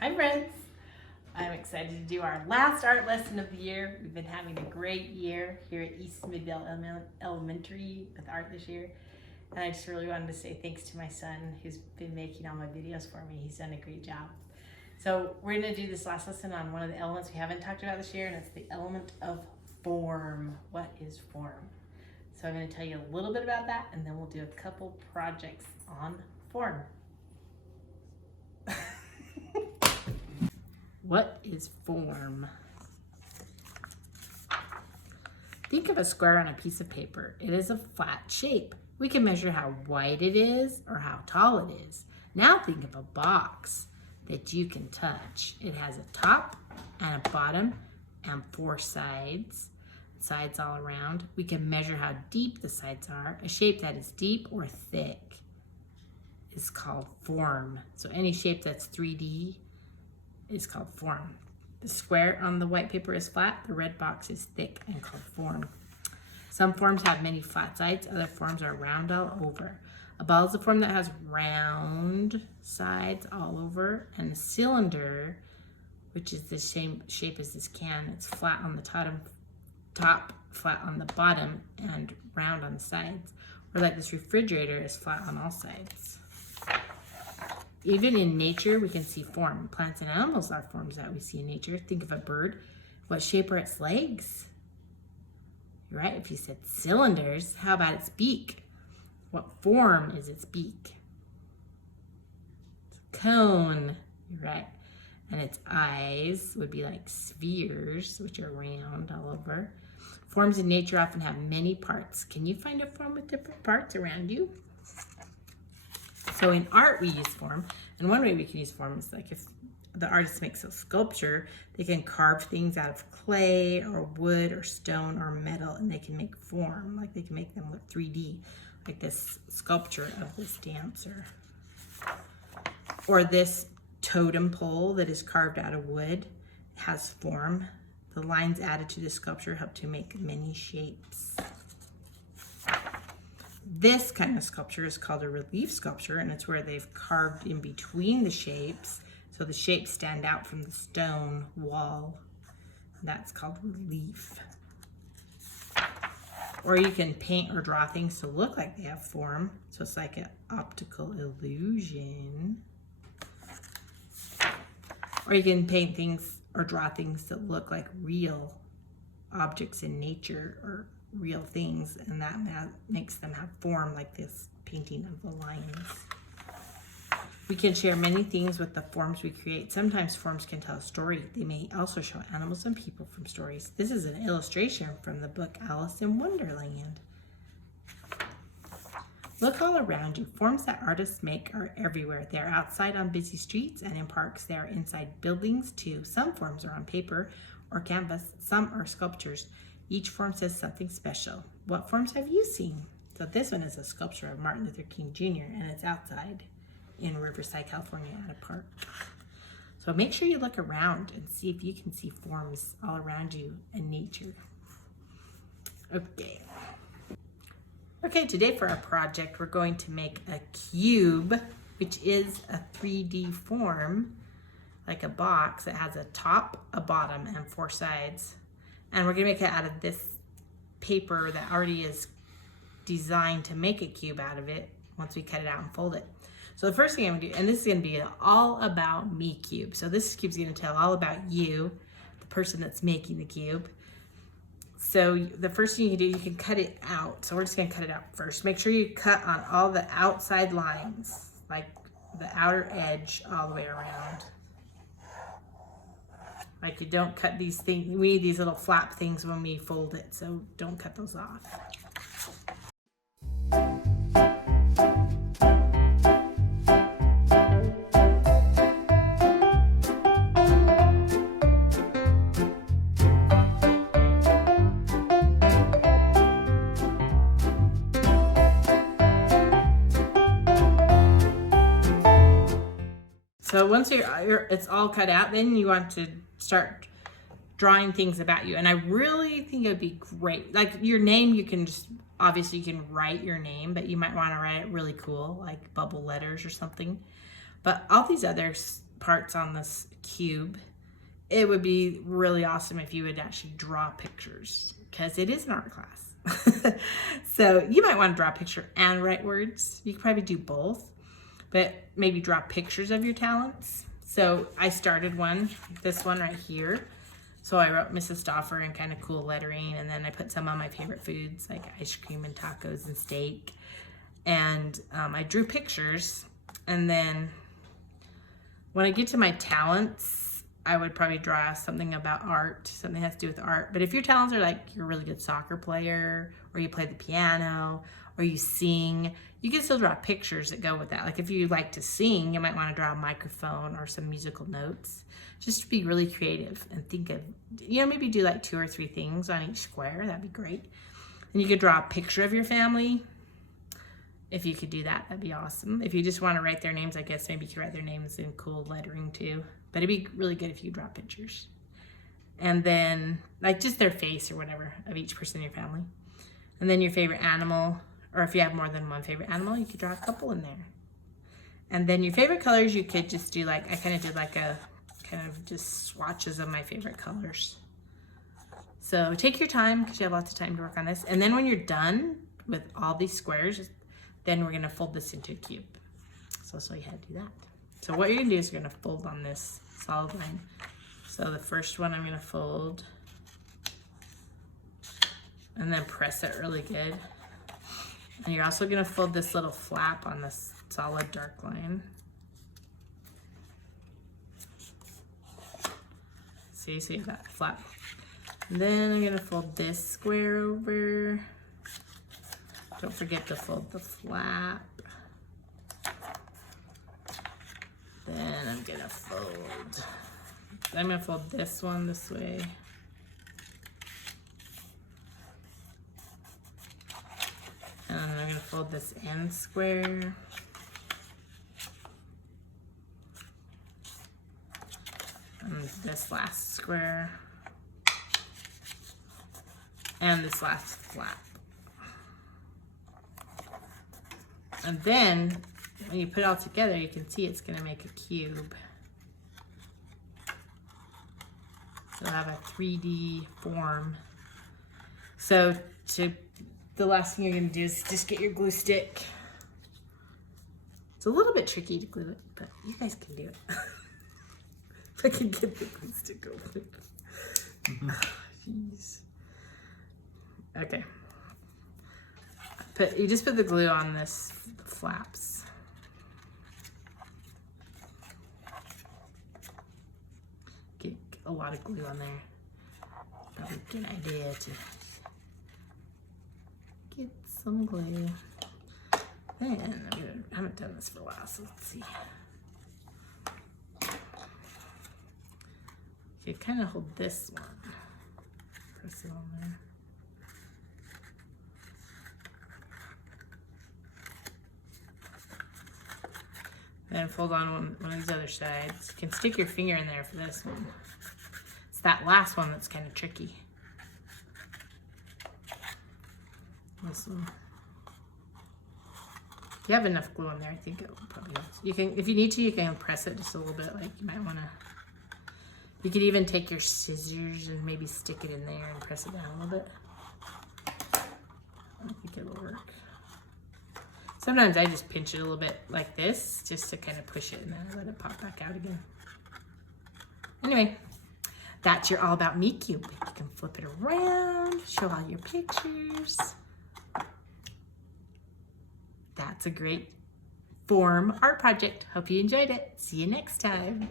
Hi friends! I'm excited to do our last art lesson of the year. We've been having a great year here at East Midvale Elementary with art this year. And I just really wanted to say thanks to my son who's been making all my videos for me. He's done a great job. So we're going to do this last lesson on one of the elements we haven't talked about this year, and it's the element of form. What is form? So I'm going to tell you a little bit about that, and then we'll do a couple projects on form. What is form? Think of a square on a piece of paper. It is a flat shape. We can measure how wide it is or how tall it is. Now think of a box that you can touch. It has a top and a bottom and four sides all around. We can measure how deep the sides are. A shape that is deep or thick is called form. So any shape that's 3D is called form. The square on the white paper is flat. The red box is thick and called form. Some forms have many flat sides. Other forms are round all over. A ball is a form that has round sides all over. And a cylinder, which is the same shape as this can, it's flat on the top, flat on the bottom, and round on the sides. Or like this refrigerator is flat on all sides. Even in nature, we can see form. Plants and animals are forms that we see in nature. Think of a bird. What shape are its legs? You're right, if you said cylinders, how about its beak? What form is its beak? It's a cone, you're right. And its eyes would be like spheres, which are round all over. Forms in nature often have many parts. Can you find a form with different parts around you? So in art, we use form, and one way we can use form is like if the artist makes a sculpture, they can carve things out of clay or wood or stone or metal, and they can make form, like they can make them look 3D, like this sculpture of this dancer. Or this totem pole that is carved out of wood has form. The lines added to the sculpture help to make many shapes. This kind of sculpture is called a relief sculpture, and it's where they've carved in between the shapes so the shapes stand out from the stone wall. That's called relief. Or you can paint or draw things to look like they have form, so it's like an optical illusion. Or you can paint things or draw things that look like real objects in nature or real things, and that makes them have form, like this painting of the lines. We can share many things with the forms we create. Sometimes forms can tell a story. They may also show animals and people from stories. This is an illustration from the book Alice in Wonderland. Look all around you. Forms that artists make are everywhere. They're outside on busy streets and in parks. They are inside buildings too. Some forms are on paper or canvas. Some are sculptures. Each form says something special. What forms have you seen? So this one is a sculpture of Martin Luther King Jr. and it's outside in Riverside, California at a park. So make sure you look around and see if you can see forms all around you in nature. Okay, today for our project, we're going to make a cube, which is a 3D form, like a box that has a top, a bottom, and four sides. And we're gonna make it out of this paper that already is designed to make a cube out of it once we cut it out and fold it. So the first thing I'm gonna do, and this is gonna be an all about me cube. So this cube's gonna tell all about you, the person that's making the cube. So the first thing you can do, you can cut it out. So we're just gonna cut it out first. Make sure you cut on all the outside lines, like the outer edge all the way around. Like you don't cut these things, we need these little flap things when we fold it, so don't cut those off. So once it's all cut out, then you want to start drawing things about you. And I really think it would be great. Like your name, you can just, obviously you can write your name, but you might want to write it really cool, like bubble letters or something. But all these other parts on this cube, it would be really awesome if you would actually draw pictures, because it is an art class. So you might want to draw a picture and write words. You could probably do both, but maybe draw pictures of your talents. So I started this one right here. So I wrote Mrs. Stauffer in kind of cool lettering, and then I put some of my favorite foods like ice cream and tacos and steak. And I drew pictures, and then when I get to my talents, I would probably draw something about art, something that has to do with art. But if your talents are like you're a really good soccer player, or you play the piano, or you sing, you can still draw pictures that go with that. Like if you like to sing, you might want to draw a microphone or some musical notes. Just to be really creative and think of, maybe do like 2 or 3 things on each square. That'd be great. And you could draw a picture of your family. If you could do that, that'd be awesome. If you just want to write their names, I guess maybe you could write their names in cool lettering too. But it'd be really good if you draw pictures. And then like just their face or whatever of each person in your family. And then your favorite animal, or if you have more than one favorite animal, you could draw a couple in there. And then your favorite colors, you could just do like, I kind of did like a kind of just swatches of my favorite colors. So take your time, because you have lots of time to work on this. And then when you're done with all these squares, then we're gonna fold this into a cube. So I'll show you how to do that. So what you're gonna do is you're gonna fold on this solid line. So the first one I'm gonna fold, and then press it really good. And you're also gonna fold this little flap on this solid dark line. See, so you have that flap. And then I'm gonna fold this square over. Don't forget to fold the flap. Then I'm gonna fold this one this way. And then I'm gonna fold this end square. And this last square. And this last flap. And then when you put it all together, you can see it's gonna make a cube. So it'll have a 3D form. So the last thing you're gonna do is just get your glue stick. It's a little bit tricky to glue it, but you guys can do it. If I can get the glue stick open. Jeez. Okay. You just put the glue on the flaps. Get a lot of glue on there. Probably a good idea to get some glue. And I haven't done this for a while, so let's see. You kind of hold this one. Press it on there. Then fold on one of these other sides. You can stick your finger in there for this one. It's that last one that's kind of tricky. This one. If you have enough glue on there, I think it will probably help. You can, if you need to, you can press it just a little bit. Like you might want to. You could even take your scissors and maybe stick it in there and press it down a little bit. I think it'll work. Sometimes I just pinch it a little bit like this, just to kind of push it, and then I let it pop back out again. Anyway, that's your All About Me cube. You can flip it around, show all your pictures. That's a great form art project. Hope you enjoyed it. See you next time.